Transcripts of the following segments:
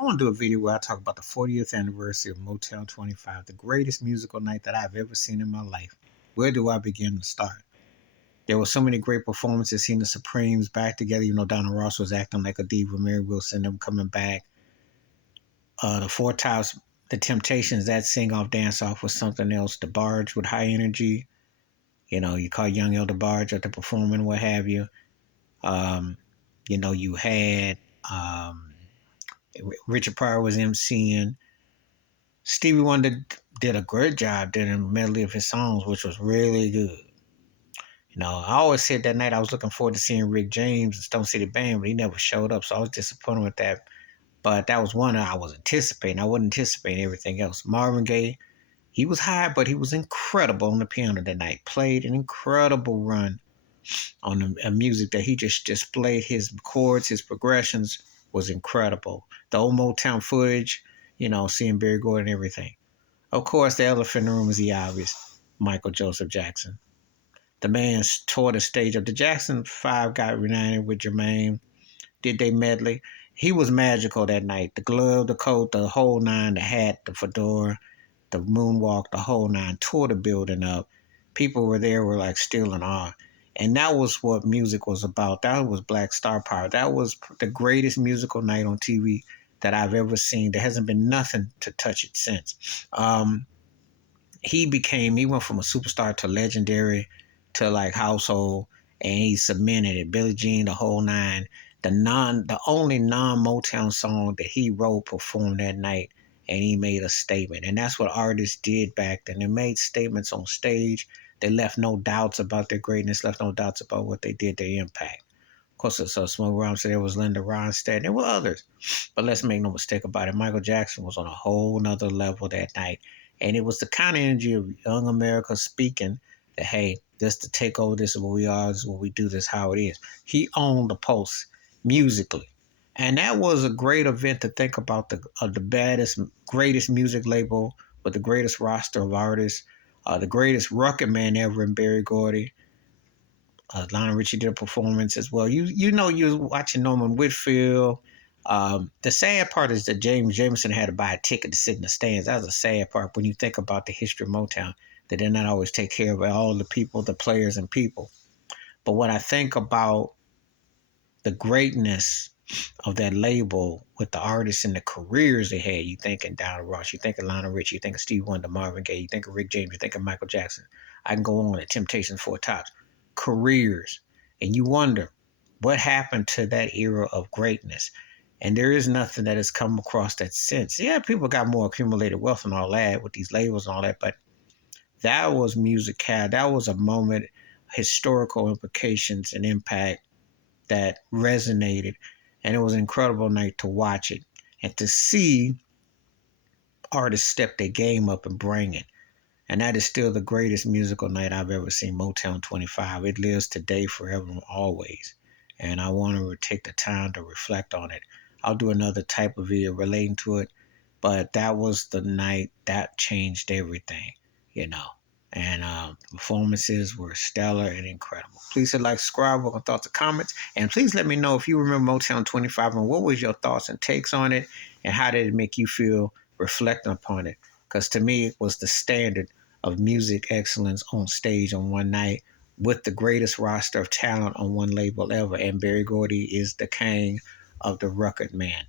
I want to do a video where I talk about the 40th anniversary of Motown 25, the greatest musical night that I've ever seen in my life. Where do I begin to start? There were so many great performances, seeing the Supremes back together. Donna Ross was acting like a diva, Mary Wilson, them coming back. The Four Tops, the Temptations, that sing-off, dance-off was something else. The Barge with high energy. You call Young Elder Barge at the performing, what have you. Um, you had Richard Pryor was emceeing. Stevie Wonder did a great job doing a medley of his songs, which was really good. I always said that night I was looking forward to seeing Rick James and Stone City Band, but he never showed up, so I was disappointed with that. But that was one I was anticipating. I wasn't anticipating everything else. Marvin Gaye, he was high, but he was incredible on the piano that night. Played an incredible run on the music that he just displayed. His chords, his progressions was incredible. The old Motown footage, seeing Barry Gordy and everything. Of course, the elephant in the room is the obvious, Michael Joseph Jackson. The man tore the stage up. The Jackson 5 got reunited with Jermaine, did they medley. He was magical that night. The glove, the coat, the whole nine, the hat, the fedora, the moonwalk, the whole nine, tore the building up. People were like still in awe. And that was what music was about. That was Black Star Power. That was the greatest musical night on TV that I've ever seen. There hasn't been nothing to touch it since. He went from a superstar to legendary to like household, and he cemented it. Billie Jean, the whole nine. The only non-Motown song that he wrote, performed that night, and he made a statement. And that's what artists did back then. They made statements on stage. They left no doubts about their greatness, left no doubts about what they did, their impact. Of course, so Smokey Robinson, there was Linda Ronstadt, there were others. But let's make no mistake about it. Michael Jackson was on a whole nother level that night. And it was the kind of energy of young America speaking that, hey, this to take over, this is what we are, this is what we do, this is how it is. He owned the pulse musically. And that was a great event to think about the baddest, greatest music label with the greatest roster of artists, the greatest rocket man ever in Barry Gordy. Lionel Richie did a performance as well. You was watching Norman Whitfield. The sad part is that James Jamerson had to buy a ticket to sit in the stands. That was a sad part when you think about the history of Motown, that did not always take care of all the people, the players and people. But when I think about the greatness of that label with the artists and the careers they had, you thinking Donald Ross, you think of Lionel Richie, you think of Steve Wonder, Marvin Gaye, you think of Rick James, you think of Michael Jackson. I can go on at Temptations, Four Tops. Careers. And you wonder what happened to that era of greatness. And there is nothing that has come across that since. Yeah, people got more accumulated wealth and all that with these labels and all that, but that was musical. That was a moment, historical implications and impact that resonated. And it was an incredible night to watch it and to see artists step their game up and bring it. And that is still the greatest musical night I've ever seen, Motown 25. It lives today, forever, and always. And I want to take the time to reflect on it. I'll do another type of video relating to it, but that was the night that changed everything, And performances were stellar and incredible. Please hit like, subscribe, welcome thoughts and comments. And please let me know if you remember Motown 25 and what was your thoughts and takes on it and how did it make you feel reflecting upon it. Because to me, it was the standard of music excellence on stage on one night with the greatest roster of talent on one label ever. And Barry Gordy is the king of the record man.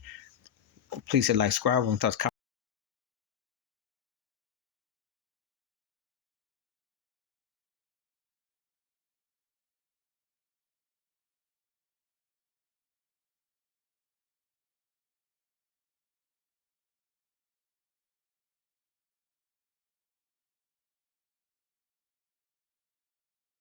Please hit like, subscribe, welcome thoughts, comments.